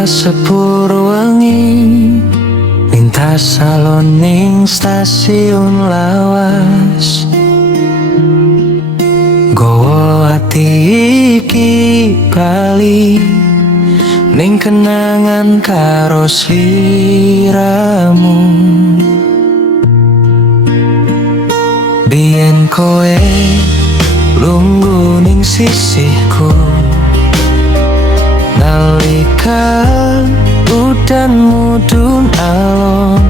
jendela sepur wengi, lintas saloning stasiun lawas. Gowo ati iki bali ning kenangan karo sliramu. Biyen kowe lungguh ning sisihku, nalika udan mudhun alon.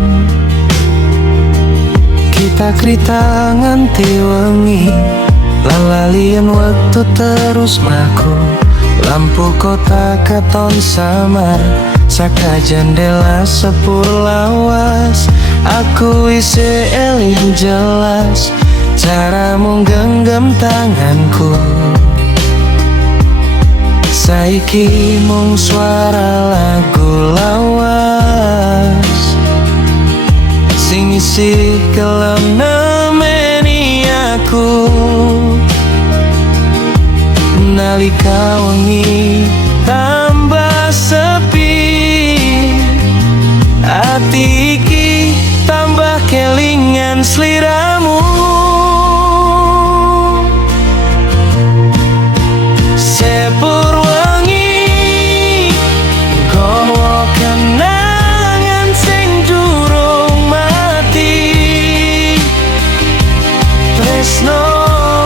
Kita krita nganti wengi, lalalian waktu terus mlaku. Lampu kota katon samar, saka jendela sepur lawas. Aku isih eling jelas caramu genggam tanganku. Saiki mung suara lagu lawas sing isih kelem nemeni aku. Nalika wengi tambah sepi, ati iki tambah kelingan sliramu. Sepur wengi gowo kenangan sing durung mati. Tresno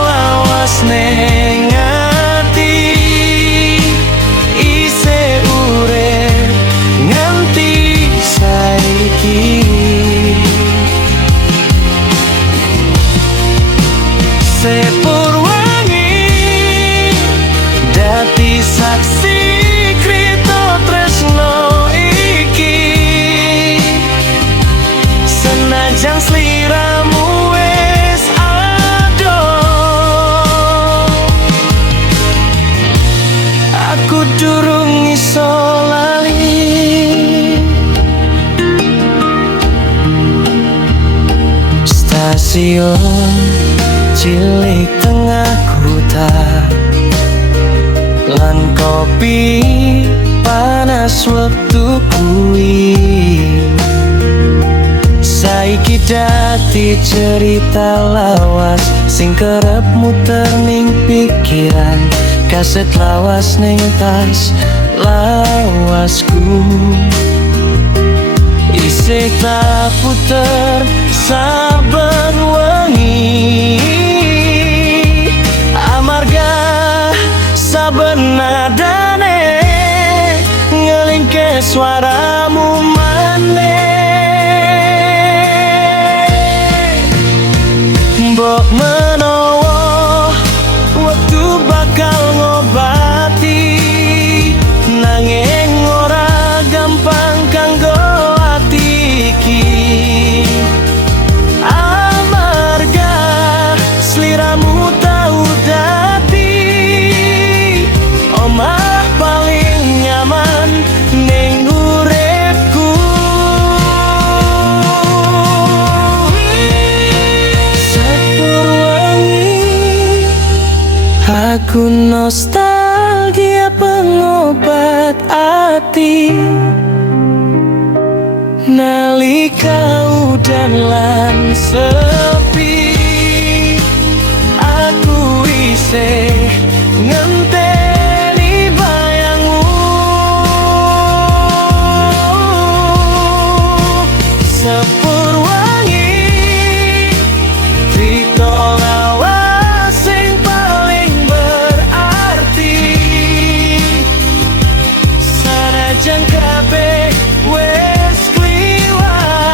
lawas ning ati, isih urip nganti saiki. Sepur wengi dadi saksi krito tresno iki, senajan sliramu wis ado. Aku durung iso lali. Stasiun cilik tengah kota, lan kopi panas waktu kuwi. Saiki dadi cerita lawas sing kerep muter ning pikiran. Kaset lawas ning tas lawasku, isih tak puter saben wengi. Amarga saben nadane ngelingke suaramu maneh. Mbok menawa waktu bakal ngobati, nanging ora gampang kanggo ati iki. Amarga sliramu tau dadi omah paling nyaman ning uripku. Sepur wengi aku nostalgia pengobat ati. Nalika udan lan sepi, aku isih ngenteni bayangmu. Sepur wengi crito lawas sing paling berarti, sanajan kabeh wis kliwat.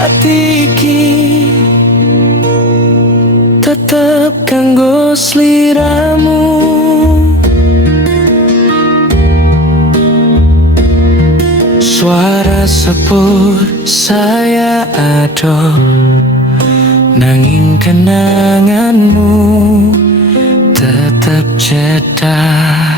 Ati iki tetep kanggo sliramu. Suara sepur saya ado, nanging kenanganmu tetep cedak.